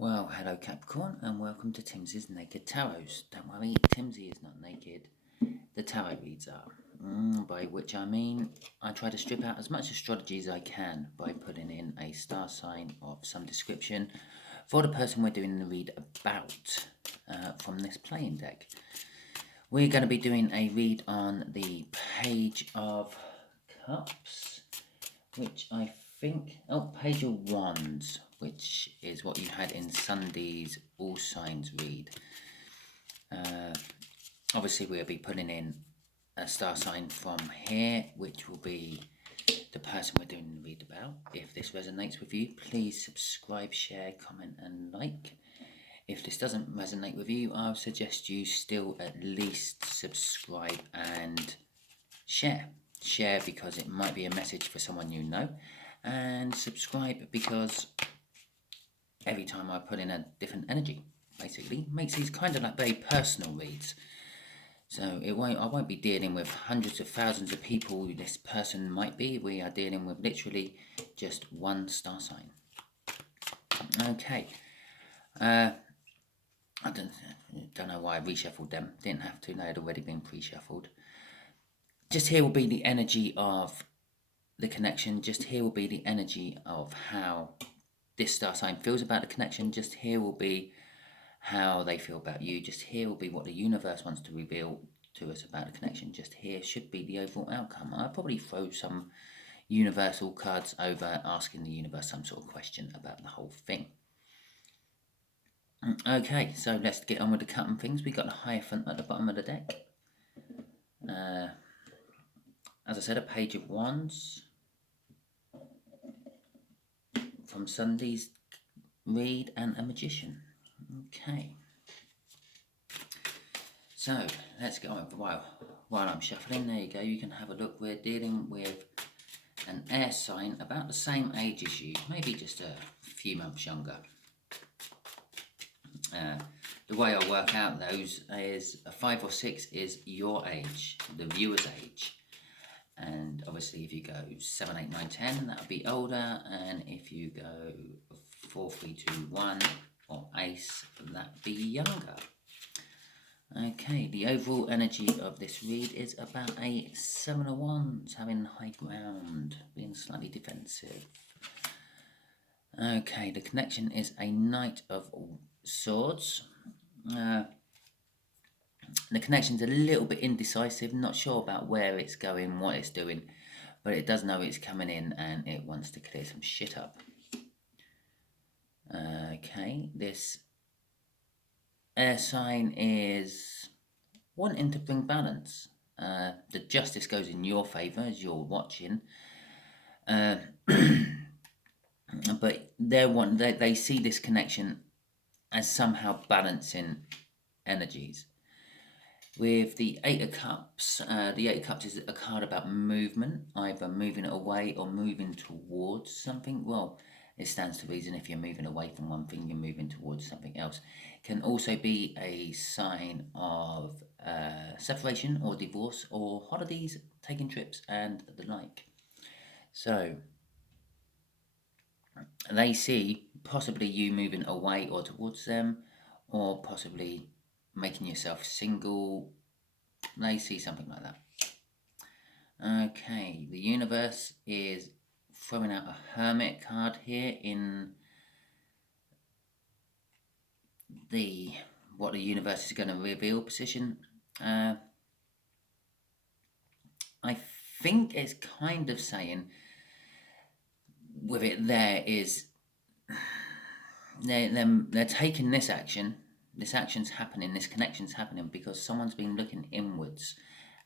Well, hello Capricorn, and welcome to Timsy's Naked Tarot. Don't worry, Timsy is not naked. The tarot reads are. By which I mean, I try to strip out as much astrology as I can by putting in a star sign of some description for the person we're doing the read about from this playing deck. We're going to be doing a read on the Page of Cups, which I think, Page of Wands, which is what you had in Sunday's All Signs read. Obviously, we'll be putting in a star sign from here, which will be the person we're doing the read about. If this resonates with you, please subscribe, share, comment, and like. If this doesn't resonate with you, I would suggest you still at least subscribe and share. Share because it might be a message for someone you know, and subscribe because every time I put in a different energy, basically makes these kind of like very personal reads. So I won't be dealing with hundreds of thousands of people who this person might be. We are dealing with literally just one star sign. Okay. I don't know why I reshuffled them. Didn't have to. They had already been pre-shuffled. Just here will be the energy of the connection. Just here will be the energy of how this star sign feels about the connection. Just here will be how they feel about you. Just here will be what the universe wants to reveal to us about the connection. Just here should be the overall outcome. I'll probably throw some universal cards over, asking the universe some sort of question about the whole thing. Okay, so let's get on with the cutting things. We got the Hierophant at the bottom of the deck. As I said, a Page of Wands from Sunday's read, and a Magician. Okay. So let's go on while I'm shuffling. There you go. You can have a look. We're dealing with an air sign about the same age as you, maybe just a few months younger. The way I work out those is a 5 or 6 is your age, the viewer's age. And obviously if you go 7, 8, 9, 10, that would be older. And if you go 4, 3, 2, 1 or ace, that would be younger. Okay, the overall energy of this read is about a 7 of Wands, having high ground, being slightly defensive. Okay, the connection is a Knight of Swords. The connection's a little bit indecisive, not sure about where it's going, what it's doing, but it does know it's coming in and it wants to clear some shit up. Okay, this air sign is wanting to bring balance. The justice goes in your favour as you're watching. But they see this connection as somehow balancing energies. With the Eight of Cups, the Eight of Cups is a card about movement, either moving away or moving towards something. Well, it stands to reason if you're moving away from one thing, you're moving towards something else. It can also be a sign of separation or divorce or holidays, taking trips and the like. So they see possibly you moving away or towards them, or possibly making yourself single. They see something like that. Okay, the universe is throwing out a Hermit card here in the what the universe is going to reveal position. I think it's kind of saying with it there is they're taking this action. This action's happening, this connection's happening because someone's been looking inwards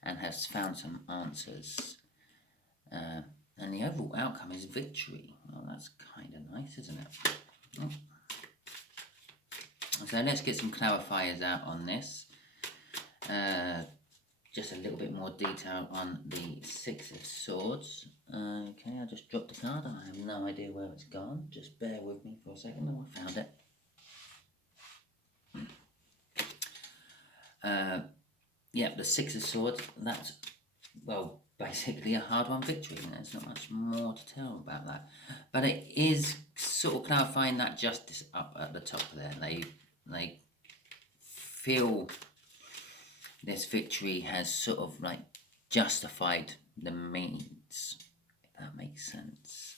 and has found some answers. And the overall outcome is victory. Well, that's kind of nice, isn't it? Oh. So let's get some clarifiers out on this. Just a little bit more detail on the Six of Swords. Okay, I just dropped the card. I have no idea where it's gone. Just bear with me for a second. Oh, I found it. Yeah, the Six of Swords, that's, well, basically a hard-won victory, and there's not much more to tell about that. But it is sort of clarifying that justice up at the top there. They feel this victory has sort of like justified the means, if that makes sense.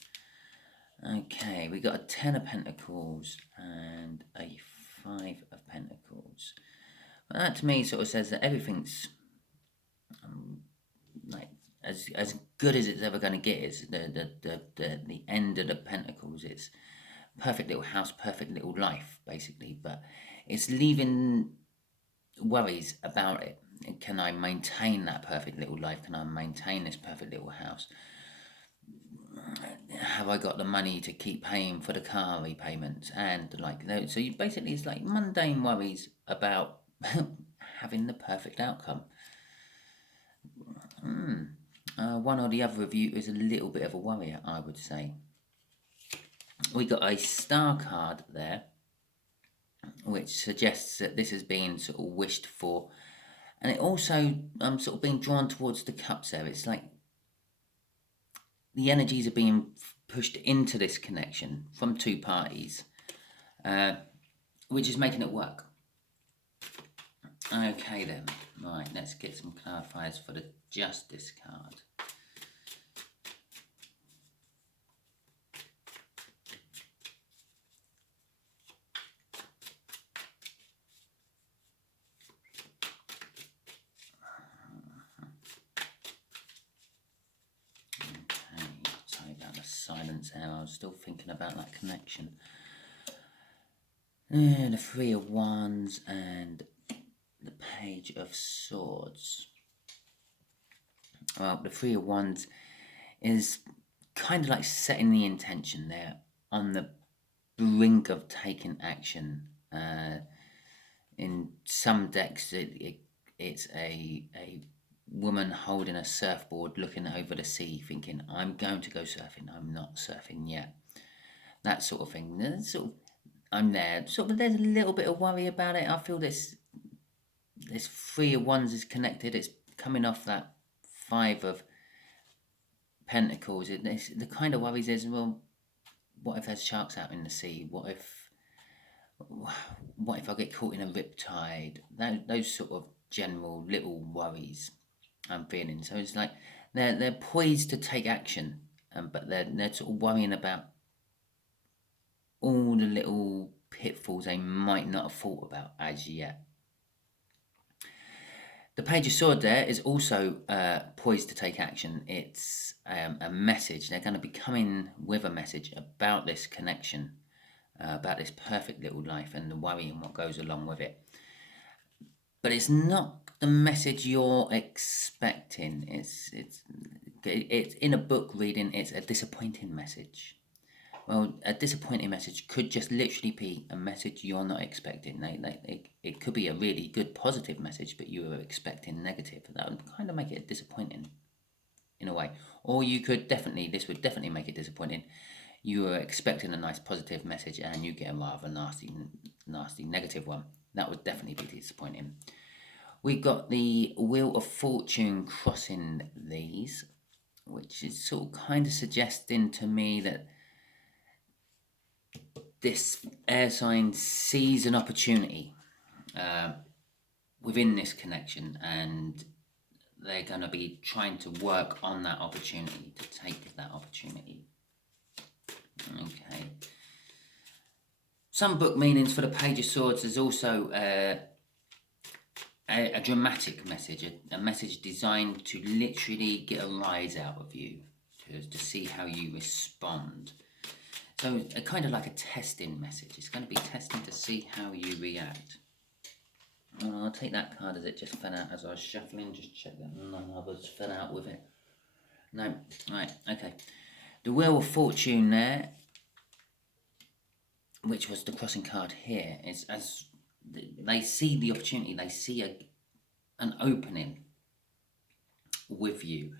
Okay, we got a 10 of Pentacles and a 5 of Pentacles. Well, that to me sort of says that everything's like as good as it's ever going to get. Is the end of the Pentacles. It's perfect little house, perfect little life, basically. But it's leaving worries about it. Can I maintain that perfect little life? Can I maintain this perfect little house? Have I got the money to keep paying for the car repayments and like those? So you basically, it's like mundane worries about having the perfect outcome. One or the other of you is a little bit of a worrier, I would say. We got a star card there, which suggests that this has been sort of wished for, and it also sort of being drawn towards the cups there. It's like the energies are being pushed into this connection from two parties, which is making it work. Okay then, right, let's get some clarifiers for the Justice card. Okay, sorry about the silence there, I was still thinking about that connection. The 3 of Wands and the Page of Swords. Well, the 3 of Wands is kind of like setting the intention there on the brink of taking action. In some decks, it's a woman holding a surfboard, looking over the sea, thinking, I'm going to go surfing, I'm not surfing yet. That sort of thing. I'm there. Sort of, there's a little bit of worry about it. I feel this 3 of Wands is connected. It's coming off that 5 of Pentacles. The kind of worries is, well, what if there's sharks out in the sea? What if I get caught in a riptide? Those sort of general little worries I'm feeling. So it's like they're poised to take action, but they're sort of worrying about all the little pitfalls they might not have thought about as yet. The Page of Swords there is also poised to take action. It's a message. They're going to be coming with a message about this connection, about this perfect little life and the worry and what goes along with it. But it's not the message you're expecting. It's in a book reading, it's a disappointing message. Well, a disappointing message could just literally be a message you're not expecting. It could be a really good positive message, but you were expecting negative. That would kind of make it disappointing in a way. Or this would definitely make it disappointing. You were expecting a nice positive message and you get a rather nasty negative one. That would definitely be disappointing. We got the Wheel of Fortune crossing these, which is sort of kind of suggesting to me that this air sign sees an opportunity within this connection, and they're going to be trying to work on that opportunity, to take that opportunity. Okay. Some book meanings for the Page of Swords is also a dramatic message, a message designed to literally get a rise out of you, to see how you respond. So kind of like a testing message. It's going to be testing to see how you react. I'll take that card as it just fell out as I was shuffling. Just check that none others fell out with it. No. Right. Okay. The Wheel of Fortune there, which was the crossing card here, is as they see the opportunity. They see an opening with you.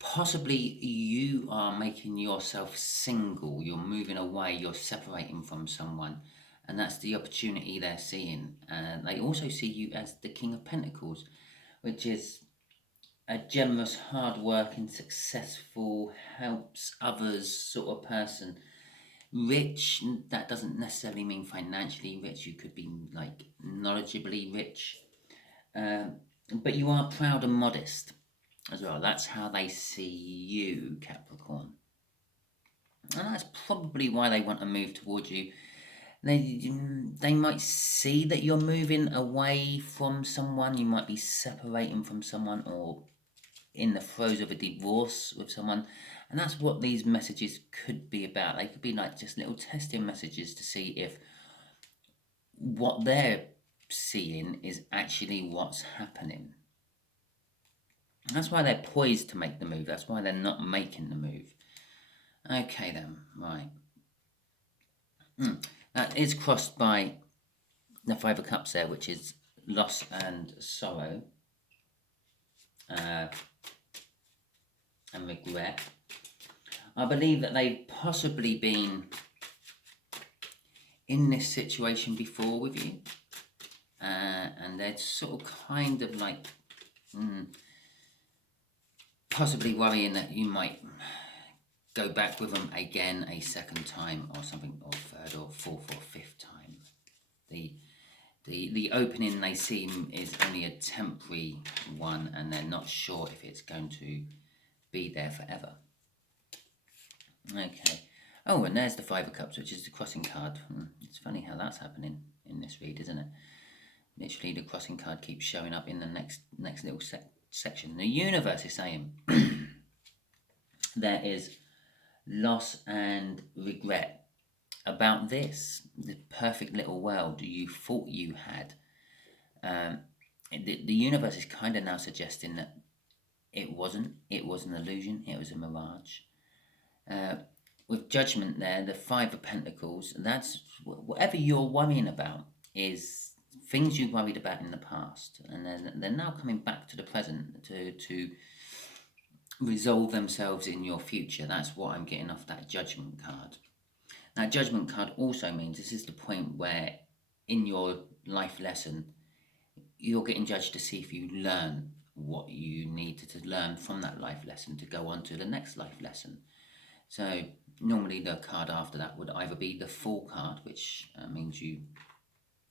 Possibly you are making yourself single, you're moving away, you're separating from someone, and that's the opportunity they're seeing. And they also see you as the King of Pentacles, which is a generous, hard-working, successful, helps others sort of person. Rich, that doesn't necessarily mean financially rich. You could be like knowledgeably rich. Um, but you are proud and modest as well. That's how they see you, Capricorn. And that's probably why they want to move towards you. They might see that you're moving away from someone. You might be separating from someone, or in the throes of a divorce with someone. And that's what these messages could be about. They could be like just little testing messages to see if what they're seeing is actually what's happening. That's why they're poised to make the move. That's why they're not making the move. Okay then, right. That is crossed by the Five of Cups there, which is loss and sorrow and regret. I believe that they've possibly been in this situation before with you, and they're sort of kind of like possibly worrying that you might go back with them again a second time or something, or third or fourth or fifth time. The opening they seem is only a temporary one, and they're not sure if it's going to be there forever. Okay. Oh, and there's the Five of Cups, which is the crossing card. It's funny how that's happening in this read, isn't it? Literally, the crossing card keeps showing up in the next little section. The universe is saying there is loss and regret about this, the perfect little world you thought you had. The universe is kind of now suggesting that it wasn't. It was an illusion. It was a mirage. With Judgment there, the Five of Pentacles, that's whatever you're worrying about is things you worried about in the past, and then they're now coming back to the present to resolve themselves in your future. That's what I'm getting off that Judgment card. Now, Judgment card also means this is the point where in your life lesson you're getting judged to see if you learn what you needed to learn from that life lesson to go on to the next life lesson. So normally the card after that would either be the Fool card, which means you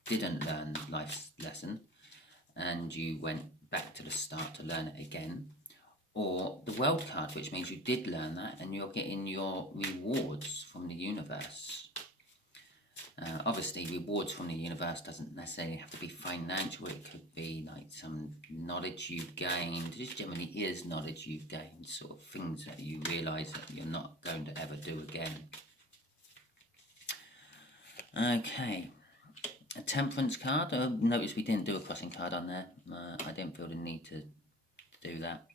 didn't learn life's lesson and you went back to the start to learn it again, or the World card, which means you did learn that and you're getting your rewards from the universe. Obviously, rewards from the universe doesn't necessarily have to be financial. It could be like some knowledge you've gained. It just generally is knowledge you've gained, sort of things that you realise that you're not going to ever do again. Okay, a Temperance card. Notice we didn't do a crossing card on there. I didn't feel the need to do that.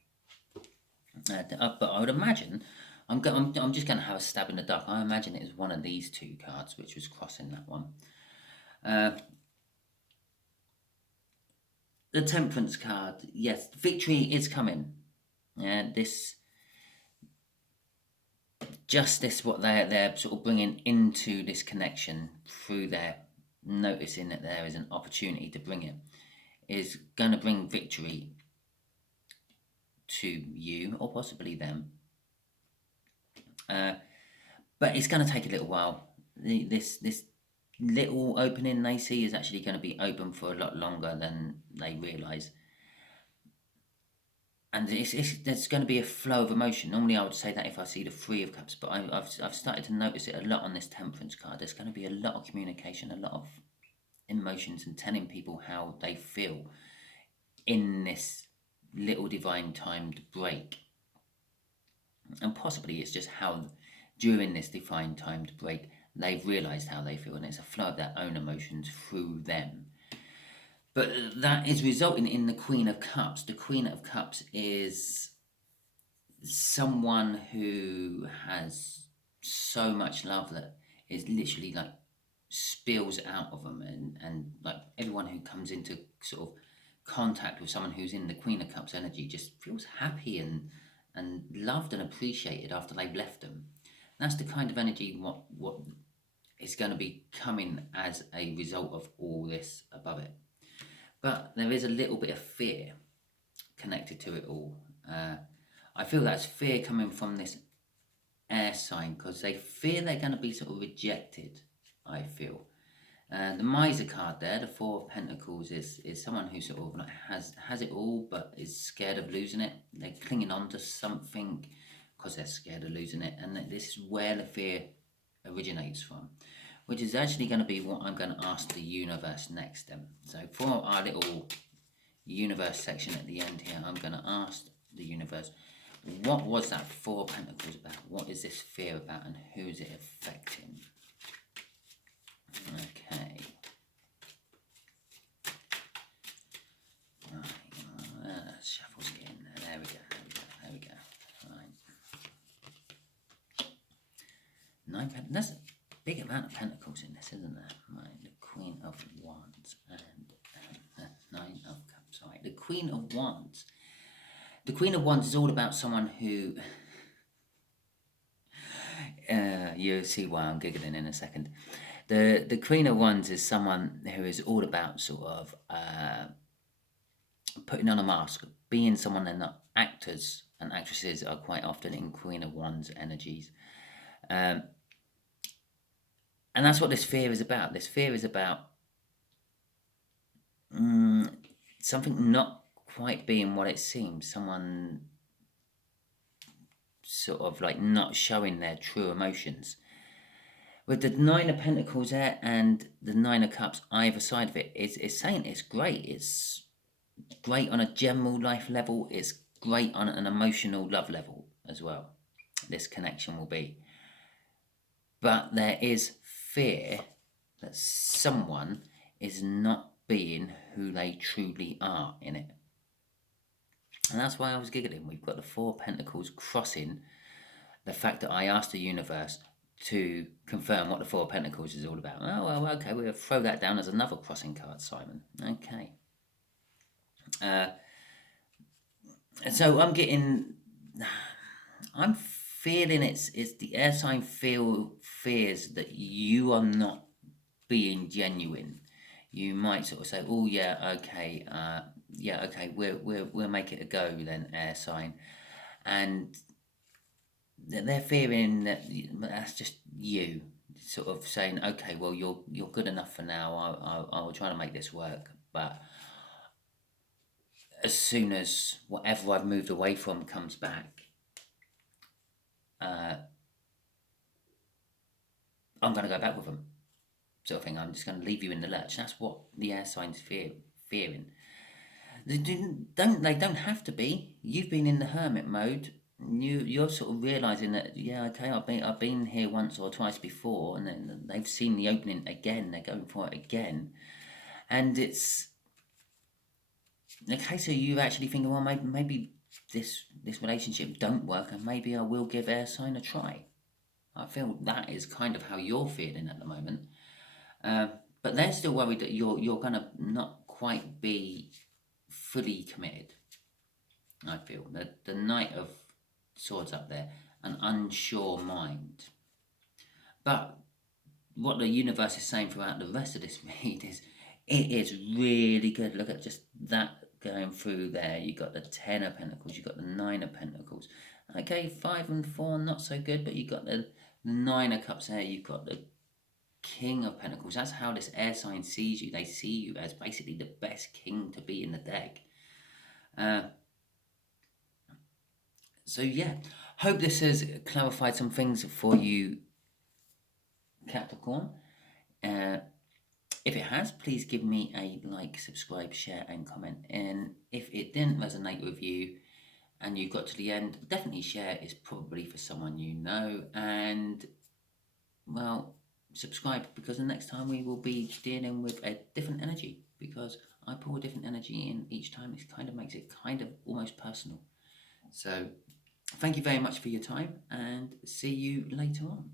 But I would imagine, I'm just going to have a stab in the dark. I imagine it was one of these two cards which was crossing that one. The Temperance card, yes, victory is coming. This justice, what they're sort of bringing into this connection through their noticing that there is an opportunity to bring it, is going to bring victory to you or possibly them. But it's going to take a little while. This little opening they see is actually going to be open for a lot longer than they realise. And there's going to be a flow of emotion. Normally I would say that if I see the Three of Cups, but I've started to notice it a lot on this Temperance card. There's going to be a lot of communication, a lot of emotions, and telling people how they feel in this little divine timed break. And possibly it's just how during this divine timed break they've realised how they feel, and it's a flow of their own emotions through them. But that is resulting in the Queen of Cups. The Queen of Cups is someone who has so much love that is literally like spills out of them, and like everyone who comes into sort of contact with someone who's in the Queen of Cups energy just feels happy and loved and appreciated after they've left them. And that's the kind of energy what is going to be coming as a result of all this above it. But there is a little bit of fear connected to it all. I feel that's fear coming from this air sign because they fear they're going to be sort of rejected, I feel. The miser card there, the Four of Pentacles, is someone who sort of like has it all but is scared of losing it. They're clinging on to something because they're scared of losing it, and this is where the fear originates from, which is actually going to be what I'm going to ask the universe next then. So for our little universe section at the end here, I'm going to ask the universe, what was that Four of Pentacles about? What is this fear about, and who is it affecting? Okay. Right. Shuffle's getting there. There we go. Right. 9 pentacles. That's a big amount of pentacles in this, isn't there? Right. The Queen of Wands and 9 of Cups. Right. The Queen of Wands. The Queen of Wands is all about someone who... you'll see why I'm giggling in a second. The Queen of Wands is someone who is all about sort of putting on a mask, being someone they're not. Actors and actresses are quite often in Queen of Wands energies. And that's what this fear is about. This fear is about something not quite being what it seems. Someone sort of like not showing their true emotions. With the 9 of Pentacles there and the 9 of Cups either side of it, it's saying it's great. It's great on a general life level. It's great on an emotional love level as well. This connection will be. But there is fear that someone is not being who they truly are in it. And that's why I was giggling. We've got the 4 Pentacles crossing the fact that I asked the universe to confirm what the 4 Pentacles is all about. Oh, well, okay, we'll throw that down as another crossing card, Simon. Okay. So I'm feeling it's the air sign fears that you are not being genuine. You might sort of say, oh yeah, okay, we'll make it a go then, air sign. And they're fearing that that's just you sort of saying, okay, well, you're good enough for now. I will try to make this work, but as soon as whatever I've moved away from comes back, I'm going to go back with them, sort of thing. I'm just going to leave you in the lurch. That's what the air signs fearing. They don't have to be. You've been in the hermit mode. You're sort of realizing that, yeah, okay, I've been here once or twice before, and then they've seen the opening again. They're going for it again, and it's a case of you actually thinking, well, maybe this relationship don't work, and maybe I will give air sign a try. I feel that is kind of how you're feeling at the moment, but they're still worried that you're gonna not quite be fully committed. I feel the Knight of Swords up there, an unsure mind. But what the universe is saying throughout the rest of this read is it is really good. Look at just that going through there. You got the 10 of Pentacles, you got the 9 of Pentacles. Okay, 5 and 4 not so good, but you got the 9 of Cups there. You've got the King of Pentacles. That's how this air sign sees you. They see you as basically the best king to be in the deck. So yeah, hope this has clarified some things for you, Capricorn. If it has, please give me a like, subscribe, share and comment. And if it didn't resonate with you and you got to the end, definitely share. It's probably for someone you know. And well, subscribe, because the next time we will be dealing with a different energy, because I pull a different energy in each time. It kind of makes it kind of almost personal. So thank you very much for your time, and see you later on.